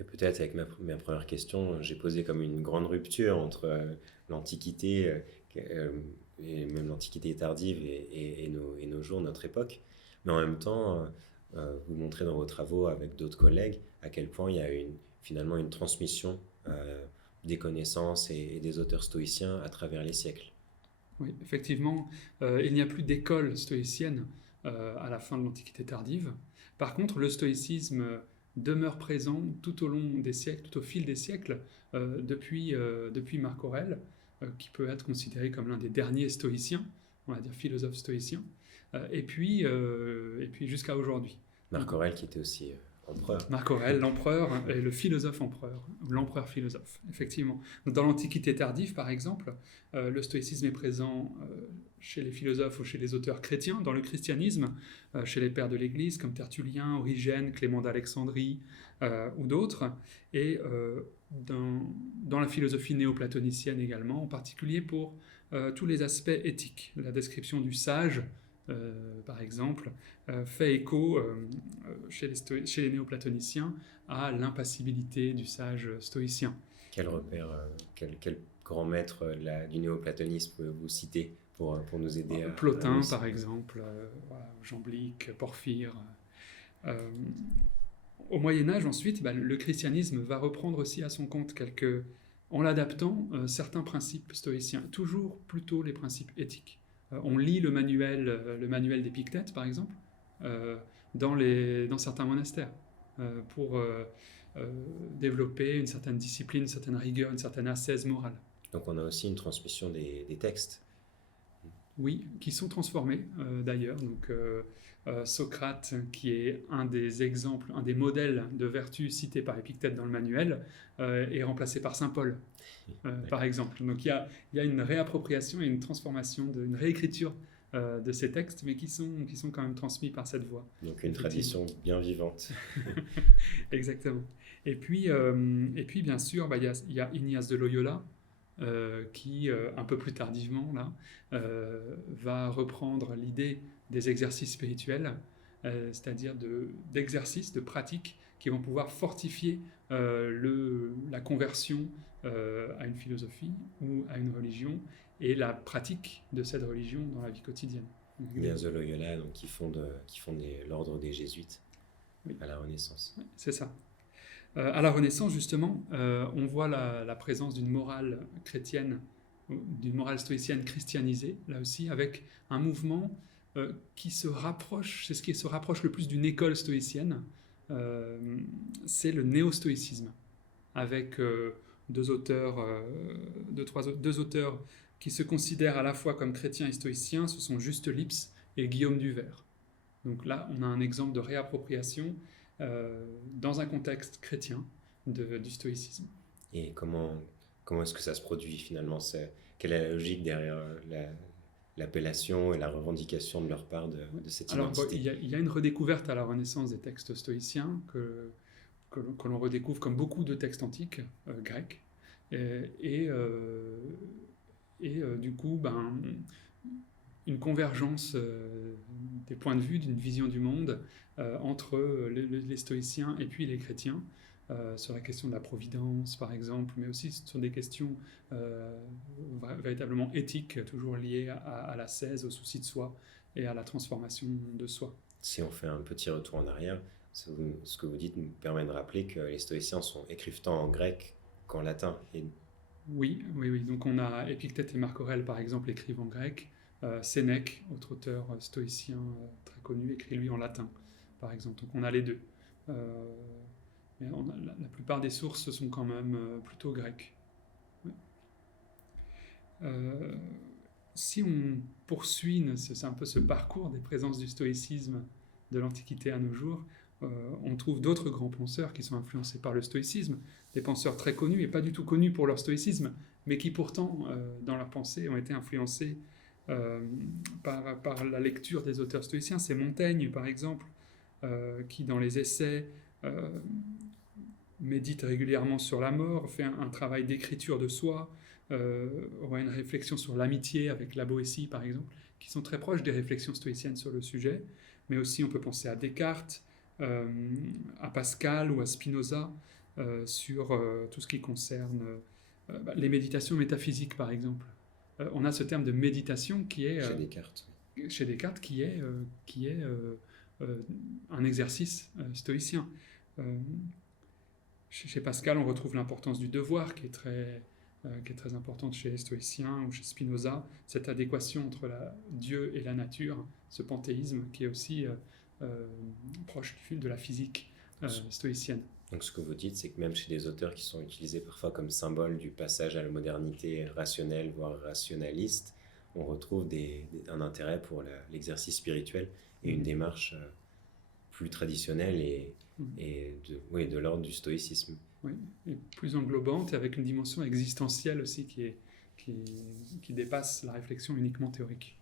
Et peut-être avec ma première question, j'ai posé comme une grande rupture entre l'Antiquité et même l'Antiquité tardive et nos jours, notre époque. Mais en même temps, vous montrez dans vos travaux avec d'autres collègues à quel point il y a finalement une transmission des connaissances et des auteurs stoïciens à travers les siècles. Oui, effectivement, il n'y a plus d'école stoïcienne à la fin de l'Antiquité tardive. Par contre, le stoïcisme demeure présent tout au long des siècles, tout au fil des siècles, depuis Marc Aurèle, qui peut être considéré comme l'un des derniers stoïciens, on va dire philosophes stoïciens, et puis jusqu'à aujourd'hui. Donc, Marc Aurèle qui était aussi empereur. Marc Aurèle, l'empereur et le philosophe empereur, ou l'empereur philosophe, effectivement. Donc, dans l'Antiquité tardive, par exemple, le stoïcisme est présent chez les philosophes ou chez les auteurs chrétiens, dans le christianisme, chez les pères de l'Église comme Tertullien, Origène, Clément d'Alexandrie ou d'autres, et dans la philosophie néoplatonicienne également, en particulier pour tous les aspects éthiques, la description du sage, par exemple, fait écho chez les néoplatoniciens à l'impassibilité du sage stoïcien. Quel repère, quel grand maître du néoplatonisme vous citez pour nous aider à Plotin, nous par situer? exemple, voilà, Jamblique, Porphyre. Euh, Au Moyen-Âge, ensuite, le christianisme va reprendre aussi à son compte en l'adaptant certains principes stoïciens, toujours plutôt les principes éthiques. On lit le manuel d'Épictète, par exemple, euh, dans certains monastères, pour développer une certaine discipline, une certaine rigueur, une certaine ascèse morale. Donc on a aussi une transmission des textes. Oui, qui sont transformés d'ailleurs. Donc Socrate, qui est un des exemples, un des modèles de vertu cités par Épictète dans le manuel, est remplacé par Saint Paul, par exemple. Donc il y a une réappropriation et une transformation, une réécriture de ces textes, mais qui sont quand même transmis par cette voie. Donc une tradition bien vivante. Exactement. Et puis bien sûr, il y a Ignace de Loyola, qui, un peu plus tardivement, là, va reprendre l'idée des exercices spirituels, c'est-à-dire d'exercices, de pratiques qui vont pouvoir fortifier la conversion à une philosophie ou à une religion et la pratique de cette religion dans la vie quotidienne. Ignace de Loyola, donc, qui fonde l'ordre des Jésuites Oui. à la Renaissance. Oui, c'est ça. À la Renaissance, justement, on voit la présence d'une morale chrétienne, d'une morale stoïcienne christianisée, là aussi, avec un mouvement qui se rapproche, c'est ce qui se rapproche le plus d'une école stoïcienne, c'est le néo-stoïcisme, avec deux auteurs qui se considèrent à la fois comme chrétiens et stoïciens, ce sont Juste Lipse et Guillaume du Vers. Donc là, on a un exemple de réappropriation dans un contexte chrétien du stoïcisme. Et comment est-ce que ça se produit finalement? Quelle est la logique derrière l'appellation et la revendication de leur part de cette Alors, identité? il y a une redécouverte à la Renaissance des textes stoïciens que l'on redécouvre comme beaucoup de textes antiques grecs. Du coup, une convergence des points de vue, d'une vision du monde entre les stoïciens et puis les chrétiens, sur la question de la providence, par exemple, mais aussi sur des questions véritablement éthiques, toujours liées à l'ascèse, au souci de soi et à la transformation de soi. Si on fait un petit retour en arrière, ce que vous dites nous permet de rappeler que les stoïciens écrivent tant en grec qu'en latin. Oui. Donc on a Épictète et Marc Aurèle, par exemple, écrivent en grec. Sénèque, autre auteur stoïcien très connu, écrit lui en latin, par exemple. Donc on a les deux. Mais la plupart des sources sont quand même plutôt grecques. Oui. Si on poursuit, c'est un peu ce parcours des présences du stoïcisme de l'Antiquité à nos jours, on trouve d'autres grands penseurs qui sont influencés par le stoïcisme, des penseurs très connus et pas du tout connus pour leur stoïcisme, mais qui pourtant, dans leur pensée, ont été influencés par la lecture des auteurs stoïciens. C'est Montaigne, par exemple, qui, dans les essais, médite régulièrement sur la mort, fait un travail d'écriture de soi, aura une réflexion sur l'amitié avec la Boétie, par exemple, qui sont très proches des réflexions stoïciennes sur le sujet. Mais aussi, on peut penser à Descartes, à Pascal ou à Spinoza, sur tout ce qui concerne les méditations métaphysiques, par exemple. On a ce terme de méditation qui est... Chez Descartes. Chez Descartes, qui est un exercice stoïcien. Chez Pascal, on retrouve l'importance du devoir qui est très importante chez les stoïciens ou chez Spinoza, cette adéquation entre Dieu et la nature, ce panthéisme qui est aussi proche de la physique stoïcienne. Donc ce que vous dites, c'est que même chez des auteurs qui sont utilisés parfois comme symbole du passage à la modernité rationnelle, voire rationaliste, on retrouve un intérêt pour l'exercice spirituel et une démarche plus traditionnelle et de l'ordre du stoïcisme. Oui, et plus englobante et avec une dimension existentielle aussi qui dépasse la réflexion uniquement théorique.